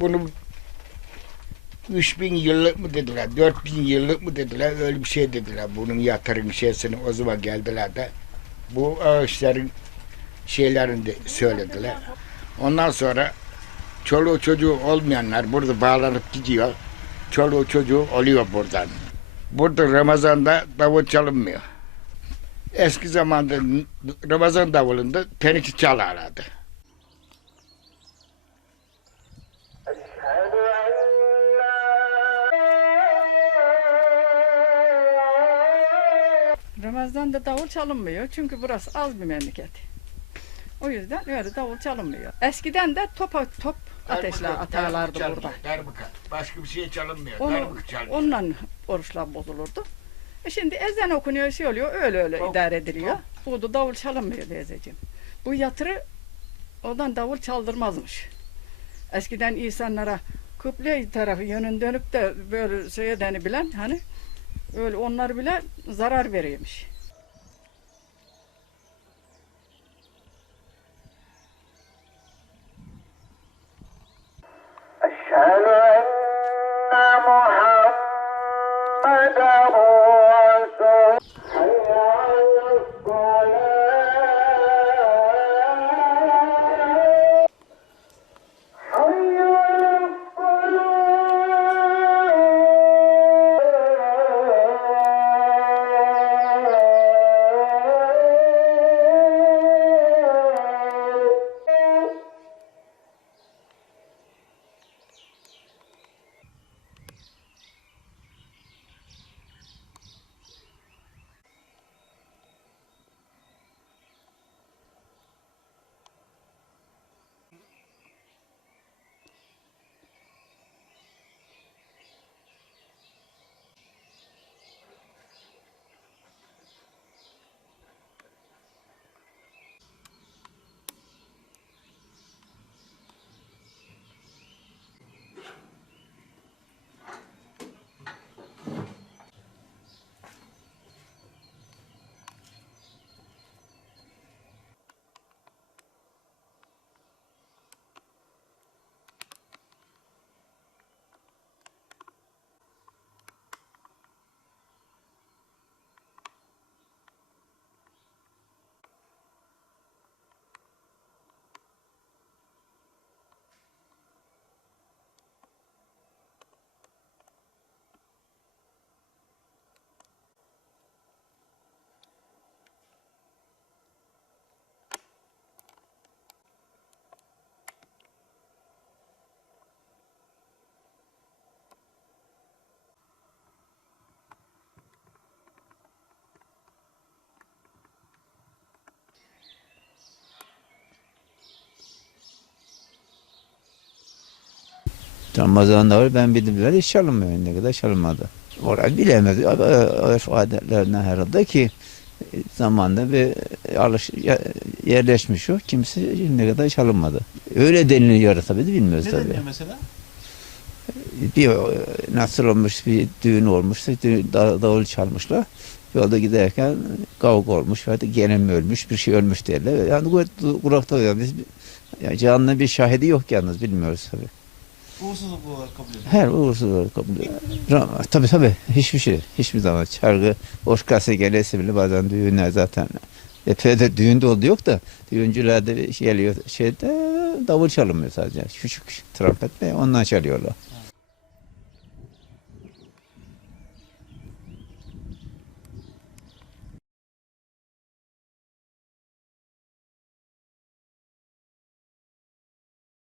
Bunu 3000 yıllık mı dediler, 4000 yıllık mı dediler, öyle bir şey dediler. Bunun yatırım şeysini o zaman geldiler de bu ağaçların şeylerini de söylediler. Ondan sonra çoluğu çocuğu olmayanlar burada bağlanıp gidiyor. Çoluğu çocuğu oluyor buradan. Burada Ramazan'da davul çalınmıyor. Eski zamanda Ramazan davulunda teniki çalarlardı. Ramazan'da davul çalınmıyor çünkü burası az bir memleket. O yüzden öyle davul çalınmıyor. Eskiden de top top ateşler atarlardı burada. Darbuka. Başka bir şey çalınmıyor. Onu, Darbuka çalınıyor. onunla oruçlar bozulurdu. E şimdi ezan okunuyor, şey oluyor, öyle öyle Top, idare ediliyor. Burada davul çalınmıyor teyzeciğim. Bu yatırı oradan davul çaldırmazmış. Eskiden insanlara kıble tarafı yönün dönüp de böyle şeye bilen hani Öyle onlar bile zarar veriyormuş. Eşhedü enne Muhammeden Ramazan'da var ben bildim bileli hiç çalınmıyor ne kadar çalınmadı. Orayı bilemez. Örf adetlerine herhalde ki e, zamanda bir alış ya- yerleşmiş o. Kimse ne kadar çalınmadı. Öyle deniliyor tabii de bilmiyoruz Ne tabii. deniyor mesela? Bir e, nasıl olmuş bir düğün olmuş. Düğün, da- davul çalmışlar. Yolda giderken kavga olmuş ve de gene mi ölmüş bir şey ölmüş derler. Yani kurakta yani yani canlı bir şahidi yok yalnız bilmiyoruz tabii. Uğursuzluk olarak kabul ediyor. Her uğursuz olarak kabul ediyor. Tabii tabii. Hiçbir şey. Hiçbir zaman. Çargı, boş kase gelesi bile bazen düğünler zaten. Epeydir düğünde oldu yok da düğüncülerde şey geliyor şeyde davul çalınmıyor sadece. Küçük trompet ve ondan çalıyorlar.